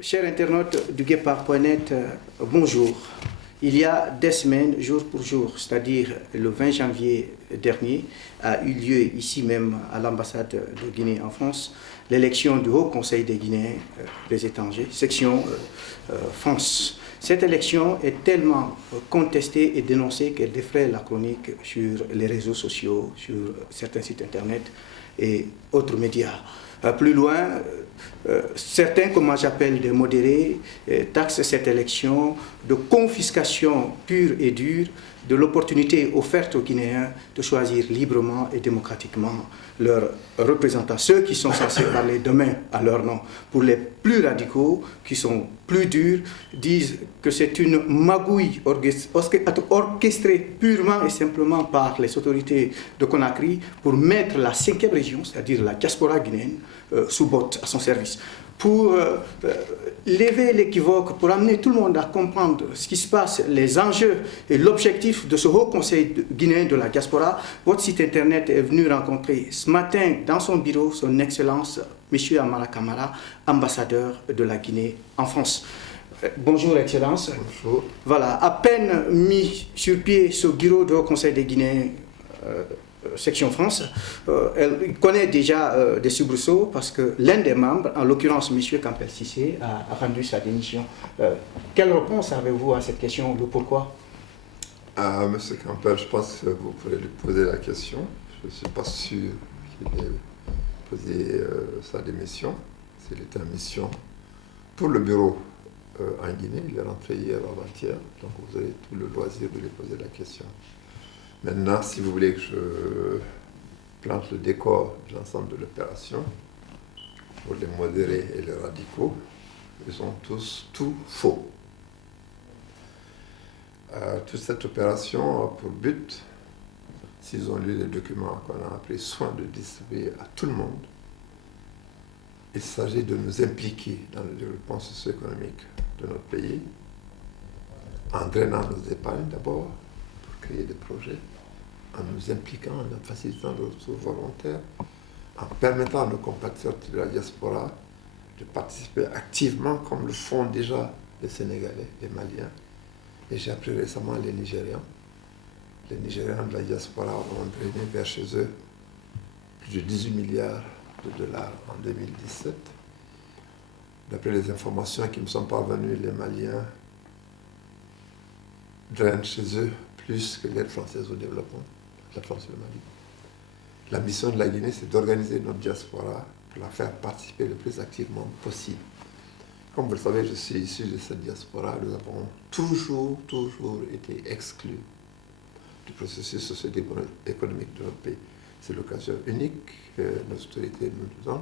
Chers internautes du Guépard.net, bonjour. Il y a des semaines, jour pour jour, c'est-à-dire le 20 janvier dernier, a eu lieu ici même à l'ambassade de Guinée en France, l'élection du Haut Conseil des Guinéens des étrangers, section France. Cette élection est tellement contestée et dénoncée qu'elle défraie la chronique sur les réseaux sociaux, sur certains sites internet et autres médias. Plus loin, certains, comme moi j'appelle des modérés, taxent cette élection de confiscation pure et dure de l'opportunité offerte aux Guinéens de choisir librement et démocratiquement leurs représentants, ceux qui sont censés parler demain à leur nom. Pour les plus radicaux, qui sont plus durs, disent que c'est une magouille orchestrée purement et simplement par les autorités de Conakry pour mettre la 5e région, c'est-à-dire la diaspora guinéenne, sous botte à son service. Pour lever l'équivoque, pour amener tout le monde à comprendre ce qui se passe, les enjeux et l'objectif de ce Haut Conseil guinéen de la diaspora, votre site internet est venu rencontrer ce matin dans son bureau son Excellence M. Amara Camara, ambassadeur de la Guinée en France. Bonjour Excellence. Bonjour. Voilà, à peine mis sur pied ce bureau du Haut Conseil des Guinéens section France, elle connaît déjà des soubresauts parce que l'un des membres, en l'occurrence M. Campbell Cissé, a rendu sa démission. Quelle réponse avez-vous à cette question, le pourquoi? M. Campbell, je pense que vous pourrez lui poser la question. Je ne suis pas sûr qu'il ait posé sa démission. S'il était en mission pour le bureau en Guinée, il est rentré hier avant-hier, donc vous avez tout le loisir de lui poser la question. Maintenant, si vous voulez que je plante le décor de l'ensemble de l'opération, pour les modérés et les radicaux, ils sont tous tout faux. Toute cette opération a pour but, s'ils ont lu les documents qu'on a pris soin de distribuer à tout le monde, il s'agit de nous impliquer dans le développement socio-économique de notre pays, en drainant nos épargnes d'abord, pour créer des projets, en nous impliquant, en facilitant le retour volontaire, en permettant à nos compatriotes de la diaspora de participer activement, comme le font déjà les Sénégalais, les Maliens. Et j'ai appris récemment les Nigérians. Les Nigérians de la diaspora ont drainé vers chez eux plus de 18 milliards de dollars en 2017. D'après les informations qui me sont parvenues, les Maliens drainent chez eux plus que l'aide française au développement, la France et le Mali. La mission de la Guinée, c'est d'organiser notre diaspora pour la faire participer le plus activement possible. Comme vous le savez, je suis issu de cette diaspora. Nous avons toujours été exclus du processus socio-économique de notre pays. C'est l'occasion unique que nos autorités nous donnent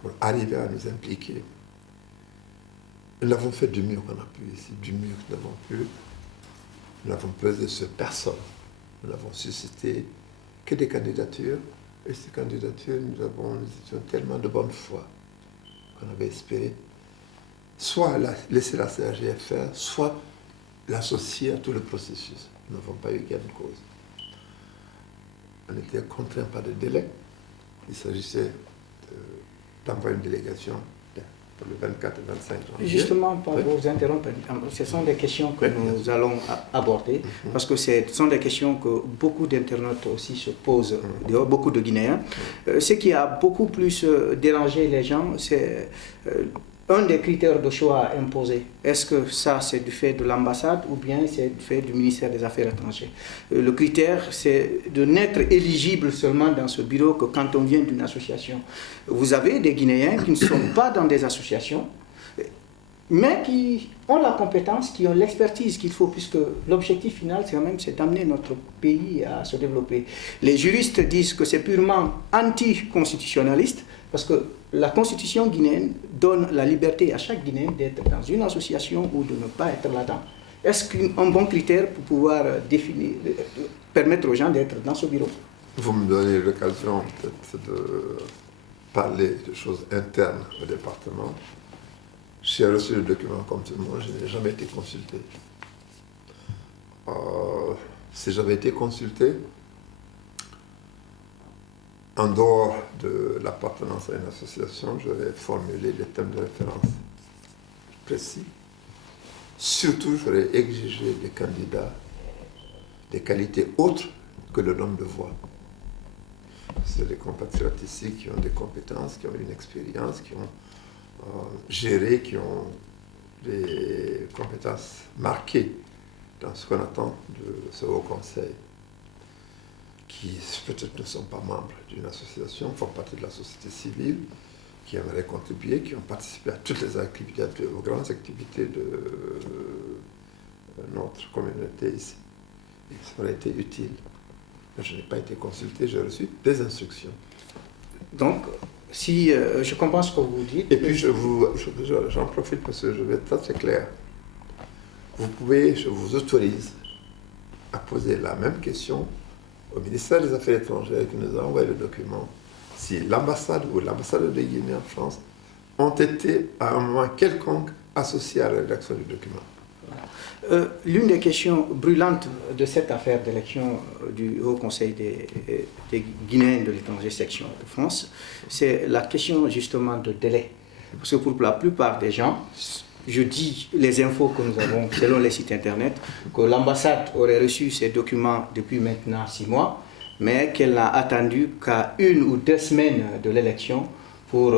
pour arriver à nous impliquer. Nous avons fait du mieux qu'on a pu ici, du mieux que nous avons pu. Nous n'avons pesé sur personne. Nous n'avons suscité que des candidatures. Et ces candidatures, nous étions tellement de bonne foi qu'on avait espéré soit laisser la CRGF faire, soit l'associer à tout le processus. Nous n'avons pas eu gain de cause. On était contraints par des délais. Il s'agissait d'envoyer une délégation pour le 24 et 25 janvier. Justement, pour vous interrompre, ce sont des questions que nous allons aborder, parce que ce sont des questions que beaucoup d'internautes aussi se posent, beaucoup de Guinéens. Ce qui a beaucoup plus dérangé les gens, c'est un des critères de choix imposés. Est-ce que ça, c'est du fait de l'ambassade ou bien c'est du fait du ministère des Affaires étrangères? Le critère, c'est de n'être éligible seulement dans ce bureau que quand on vient d'une association. Vous avez des Guinéens qui ne sont pas dans des associations, mais qui ont la compétence, qui ont l'expertise qu'il faut, puisque l'objectif final, c'est quand même d'amener notre pays à se développer. Les juristes disent que c'est purement anticonstitutionnaliste, parce que la constitution guinéenne donne la liberté à chaque Guinéen d'être dans une association ou de ne pas être là-dedans. Est-ce qu'un bon critère pour pouvoir permettre aux gens d'être dans ce bureau? Vous me donnez l'occasion peut-être de parler de choses internes au département. J'ai reçu le document comme tout le monde, je n'ai jamais été consulté. Si j'avais été consulté, en dehors de l'appartenance à une association, j'aurais formulé des thèmes de référence. précis. Surtout, j'aurais exigé des candidats des qualités autres que le nombre de voix. C'est des compatriotes ici qui ont des compétences, qui ont une expérience, qui ont géré, qui ont des compétences marquées dans ce qu'on attend de ce Haut Conseil, qui peut-être ne sont pas membres d'une association, font partie de la société civile, qui aimeraient contribuer, qui ont participé à toutes les activités, aux grandes activités de notre communauté ici. Et ça aurait été utile. Je n'ai pas été consulté, j'ai reçu des instructions. Donc, si je comprends ce que vous dites... Et puis j'en profite parce que je vais être très clair. Vous pouvez, je vous autorise à poser la même question au ministère des Affaires étrangères qui nous a envoyé le document, si l'ambassade ou l'ambassade de Guinée en France ont été à un moment quelconque associés à la rédaction du document. L'une des questions brûlantes de cette affaire d'élection du Haut Conseil des Guinéens de l'étranger section de France, c'est la question justement de délai. Parce que pour la plupart des gens, je dis les infos que nous avons selon les sites internet, que l'ambassade aurait reçu ces documents depuis maintenant 6 mois, mais qu'elle n'a attendu qu'à 1 ou 2 semaines de l'élection pour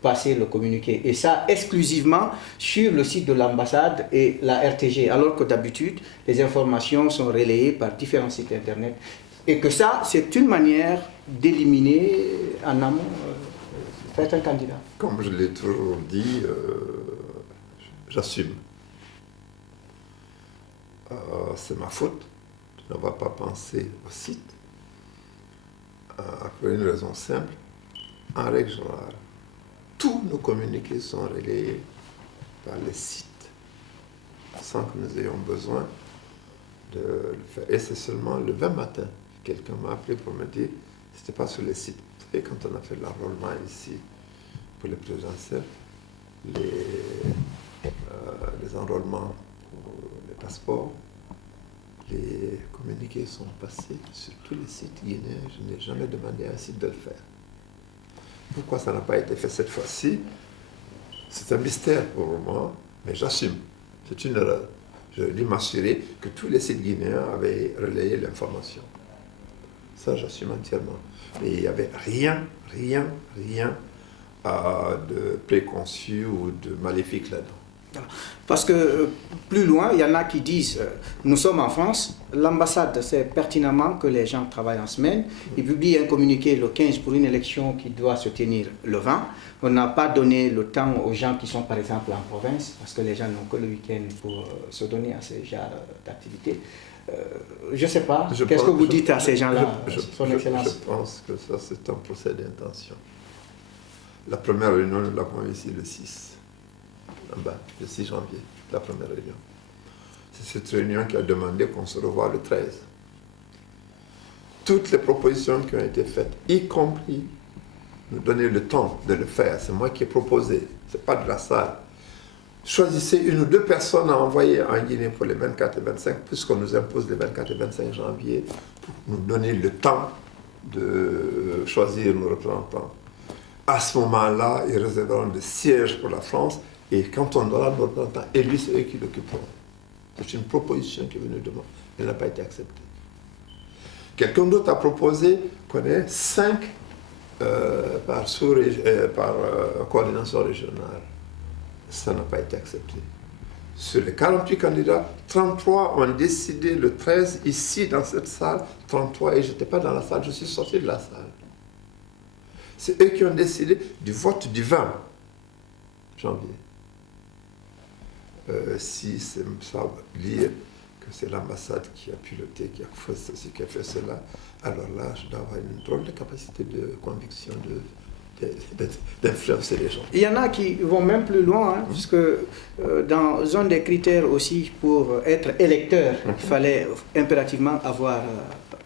passer le communiqué. Et ça exclusivement sur le site de l'ambassade et la RTG, alors que d'habitude, les informations sont relayées par différents sites internet. Et que ça, c'est une manière d'éliminer en amont certains candidats. Comme je l'ai toujours dit, j'assume. C'est ma faute de n'avoir pas pensé au site. Pour une raison simple. En règle générale, tous nos communiqués sont relayés par les sites, sans que nous ayons besoin de le faire. Et c'est seulement le 20 matin que quelqu'un m'a appelé pour me dire, c'était pas sur les sites. Et quand on a fait l'enrôlement ici pour les présidentielles, les enrôlements pour les passeports, les communiqués sont passés sur tous les sites guinéens. Je n'ai jamais demandé à un site de le faire. Pourquoi ça n'a pas été fait cette fois-ci? C'est un mystère pour moi, mais j'assume. C'est une erreur. Je dû m'assurer que tous les sites guinéens avaient relayé l'information. Ça, j'assume entièrement. Et il n'y avait rien de préconçu ou de maléfique là-dedans. Parce que plus loin, il y en a qui disent, nous sommes en France, l'ambassade sait pertinemment que les gens travaillent en semaine, ils publient un communiqué le 15 pour une élection qui doit se tenir le 20. On n'a pas donné le temps aux gens qui sont par exemple en province, parce que les gens n'ont que le week-end pour se donner à ce genre d'activité. Je ne sais pas, qu'est-ce que vous dites à ces gens-là, son Excellence? Je pense que ça c'est un procès d'intention. La première réunion, nous l'avons ici le 6. Le 6 janvier, la première réunion. C'est cette réunion qui a demandé qu'on se revoie le 13. Toutes les propositions qui ont été faites, y compris nous donner le temps de le faire, c'est moi qui ai proposé, ce n'est pas de la salle. Choisissez 1 ou 2 personnes à envoyer en Guinée pour les 24 et 25, puisqu'on nous impose les 24 et 25 janvier, pour nous donner le temps de choisir nos représentants. À ce moment-là, ils réserveront des sièges pour la France. Et quand on aura notre représentant élu, c'est eux qui l'occuperont. C'est une proposition qui est venue de moi. Elle n'a pas été acceptée. Quelqu'un d'autre a proposé qu'on ait 5 par coordination régionale. Ça n'a pas été accepté. Sur les 48 candidats, 33 ont décidé le 13, ici dans cette salle, 33, et je n'étais pas dans la salle, je suis sorti de la salle. C'est eux qui ont décidé du vote du 20 janvier. Si c'est ça lire que c'est l'ambassade qui a piloté, qui a fait ceci, qui a fait cela, alors là, je dois avoir une drôle de capacité de conviction, d'influencer les gens. Il y en a qui vont même plus loin, hein, puisque dans un des critères aussi pour être électeur, il fallait impérativement avoir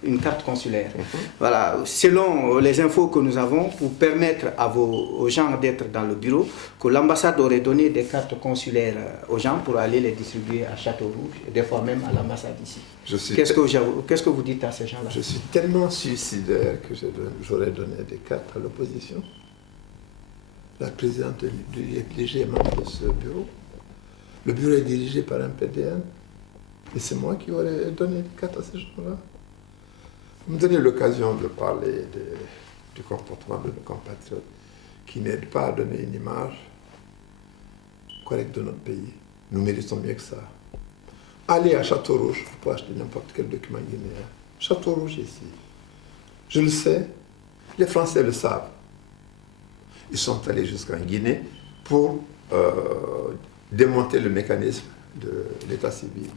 une carte consulaire. Voilà, selon les infos que nous avons, pour permettre aux gens d'être dans le bureau, que l'ambassade aurait donné des cartes consulaires aux gens pour aller les distribuer à Châteaurouge, et des fois même à l'ambassade ici. Qu'est-ce que vous dites à ces gens-là? Je suis tellement suicidaire que j'aurais donné des cartes à l'opposition. La présidente du FDG est membre de ce bureau. Le bureau est dirigé par un PDM. Et c'est moi qui aurais donné les cartes à ces gens-là. Vous me donnez l'occasion de parler du comportement de nos compatriotes qui n'aident pas à donner une image correcte de notre pays. Nous méritons mieux que ça. Allez à Château-Rouge pour acheter n'importe quel document guinéen. Château-Rouge ici. Je le sais, les Français le savent. Ils sont allés jusqu'en Guinée pour démonter le mécanisme de l'état civil.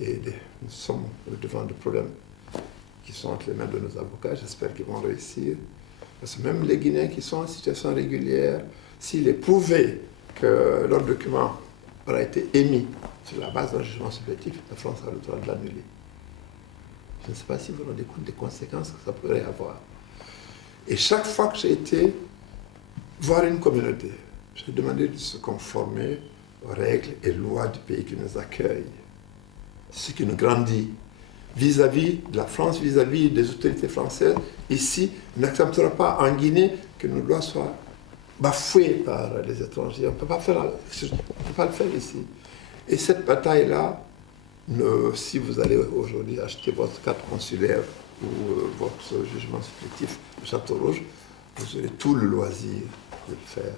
Et nous sommes devant des problèmes qui sont entre les mains de nos avocats. J'espère qu'ils vont réussir. Parce que même les Guinéens qui sont en situation régulière, s'il est prouvé que leur document aura été émis sur la base d'un jugement subjectif, la France a le droit de l'annuler. Je ne sais pas si vous vous rendez compte des conséquences que ça pourrait avoir. Et chaque fois que j'ai été voir une communauté, j'ai demandé de se conformer aux règles et lois du pays qui nous accueille. Ce qui nous grandit vis-à-vis de la France, vis-à-vis des autorités françaises. Ici, on n'acceptera pas en Guinée que nos lois soient bafouées par les étrangers. On ne peut pas le faire ici. Et cette bataille-là, si vous allez aujourd'hui acheter votre carte consulaire ou votre jugement subjectif de Château-Rouge, vous aurez tout le loisir de le faire.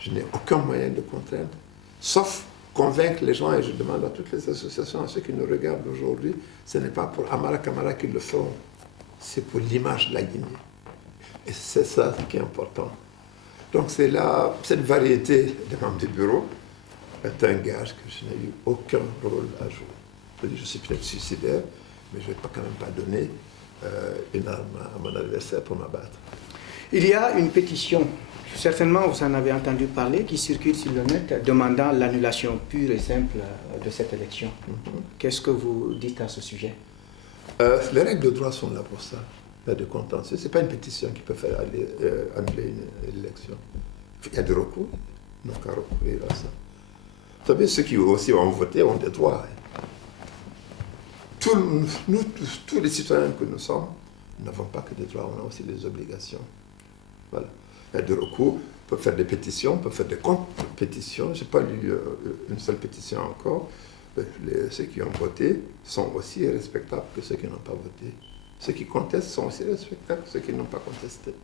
Je n'ai aucun moyen de contrainte, sauf convaincre les gens, et je demande à toutes les associations, à ceux qui nous regardent aujourd'hui, ce n'est pas pour Amara Camara qu'ils le feront, c'est pour l'image de la Guinée. Et c'est ça qui est important. Donc c'est là, cette variété des membres du bureau est un gage que je n'ai eu aucun rôle à jouer. Je suis peut-être suicidaire, mais je ne vais quand même pas donner une arme à mon adversaire pour m'abattre. Il y a une pétition, certainement vous en avez entendu parler, qui circule sur le net demandant l'annulation pure et simple de cette élection. Qu'est-ce que vous dites à ce sujet? Les règles de droit sont là pour ça. Il y a des contentieux. Ce n'est pas une pétition qui peut faire annuler une élection. Il y a des recours. Donc à recourir à ça. Vous savez, ceux qui aussi ont voté ont des droits. Tous les citoyens que nous sommes, nous n'avons pas que des droits, on a aussi des obligations. Voilà. Il y a des recours, on peut faire des pétitions, on peut faire des contre-pétitions. Je n'ai pas lu une seule pétition encore. Ceux qui ont voté sont aussi respectables que ceux qui n'ont pas voté. Ceux qui contestent sont aussi respectables que ceux qui n'ont pas contesté.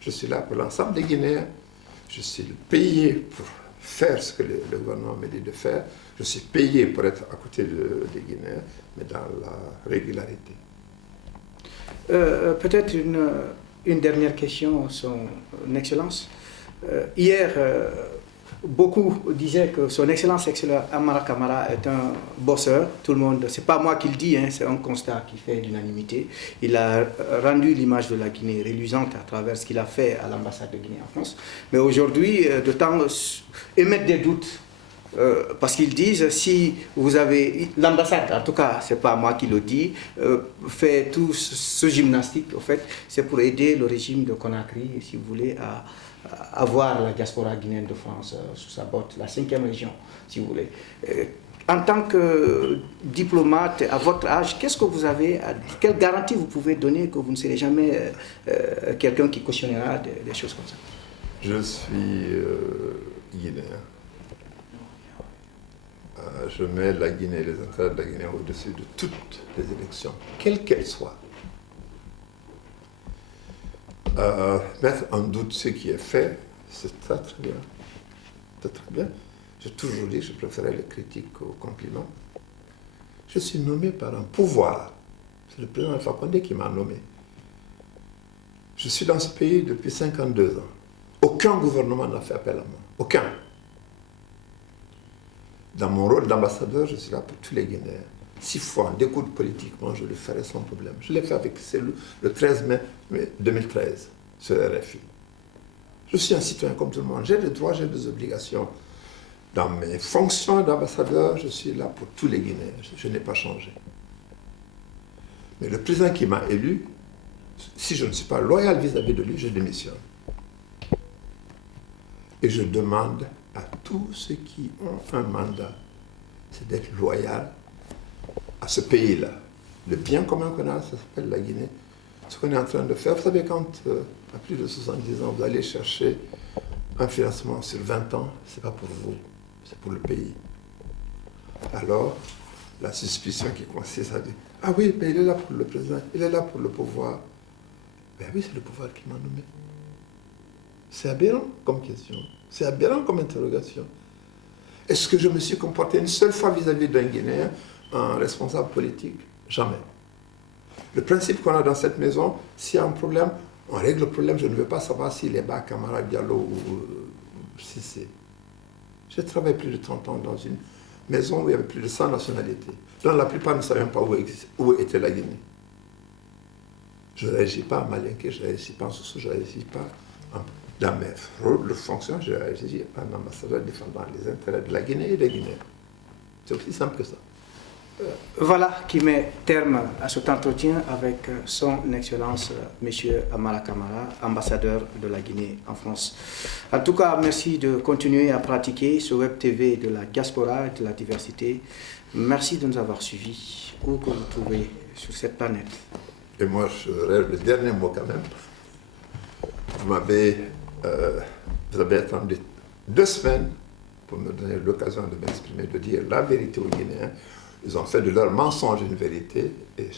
Je suis là pour l'ensemble des Guinéens. Je suis payé pour faire ce que le gouvernement me dit de faire. Je suis payé pour être à côté des Guinéens, mais dans la régularité. Peut-être une dernière question, Son Excellence. Hier, beaucoup disaient que Son Excellence Amara Camara est un bosseur. Tout le monde, c'est pas moi qui le dis, hein, c'est un constat qui fait l'unanimité. Il a rendu l'image de la Guinée reluisante à travers ce qu'il a fait à l'ambassade de Guinée en France. Mais aujourd'hui, de temps émettre des doutes. Parce qu'ils disent, si vous avez, l'ambassade, en tout cas, c'est pas moi qui le dis, fait tout ce gymnastique, en fait, c'est pour aider le régime de Conakry, si vous voulez, à avoir la diaspora guinéenne de France sous sa botte, la 5e région, si vous voulez. En tant que diplomate, à votre âge, qu'est-ce que vous avez, quelle garantie vous pouvez donner que vous ne serez jamais quelqu'un qui cautionnera des choses comme ça? Je suis guinéen. Je mets la Guinée, les intérêts de la Guinée au-dessus de toutes les élections, quelles qu'elles soient. Mettre en doute ce qui est fait, c'est très très bien. C'est très bien. J'ai toujours dit que je préférais les critiques aux compliments. Je suis nommé par un pouvoir. C'est le président Alpha Condé qui m'a nommé. Je suis dans ce pays depuis 52 ans. Aucun gouvernement n'a fait appel à moi. Aucun. Dans mon rôle d'ambassadeur, je suis là pour tous les Guinéens. 6 fois, en découte politiquement, je le ferai sans problème. Je l'ai fait avec le 13 mai 2013, sur RFI. Je suis un citoyen comme tout le monde. J'ai des droits, j'ai des obligations. Dans mes fonctions d'ambassadeur, je suis là pour tous les Guinéens. Je n'ai pas changé. Mais le président qui m'a élu, si je ne suis pas loyal vis-à-vis de lui, je démissionne. Et je demande à tous ceux qui ont un mandat, c'est d'être loyal à ce pays-là. Le bien commun qu'on a, ça s'appelle la Guinée. Ce qu'on est en train de faire, vous savez, quand à plus de 70 ans, vous allez chercher un financement sur 20 ans, ce n'est pas pour vous, c'est pour le pays. Alors, la suspicion qui consiste à dire « Ah oui, mais il est là pour le président, il est là pour le pouvoir. » Ben oui, c'est le pouvoir qui m'a nommé. C'est aberrant comme question. C'est aberrant comme interrogation. Est-ce que je me suis comporté une seule fois vis-à-vis d'un Guinéen, un responsable politique? Jamais. Le principe qu'on a dans cette maison, s'il y a un problème, on règle le problème. Je ne veux pas savoir s'il est bas Camara Diallo ou si c'est. J'ai travaillé plus de 30 ans dans une maison où il y avait plus de 100 nationalités. Dont la plupart ne savaient pas où était la Guinée. Je ne réagis pas en malinqué, je ne réagis pas en sous, je ne réagis pas dans mes rôles de fonction, je réagis en ambassadeur défendant les intérêts de la Guinée et des Guinéens. C'est aussi simple que ça. Voilà qui met terme à cet entretien avec son Excellence M. Amara Camara, ambassadeur de la Guinée en France. En tout cas, merci de continuer à pratiquer ce Web TV de la diaspora et de la diversité. Merci de nous avoir suivis, où que vous trouvez sur cette planète. Et moi, je rêve le dernier mot quand même. Vous avez attendu 2 semaines pour me donner l'occasion de m'exprimer, de dire la vérité aux Guinéens. Ils ont fait de leur mensonge une vérité, et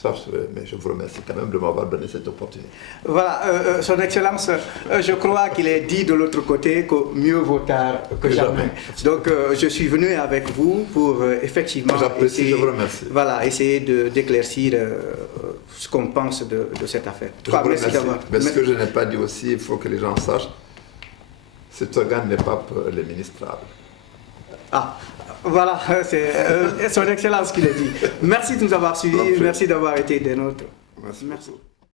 ça, mais je vous remercie quand même de m'avoir donné cette opportunité. Voilà, Son Excellence, je crois qu'il est dit de l'autre côté que mieux vaut tard que jamais. Donc, je suis venu avec vous pour effectivement essayer, je vous remercie. Voilà, essayer d'éclaircir ce qu'on pense de cette affaire. Merci d'avoir. Mais ce que je n'ai pas dit aussi, il faut que les gens sachent, cet organe n'est pas pour les ministrables. Ah, voilà, c'est Son Excellence qui l'a dit. Merci de nous avoir suivis, merci d'avoir été des nôtres. Merci.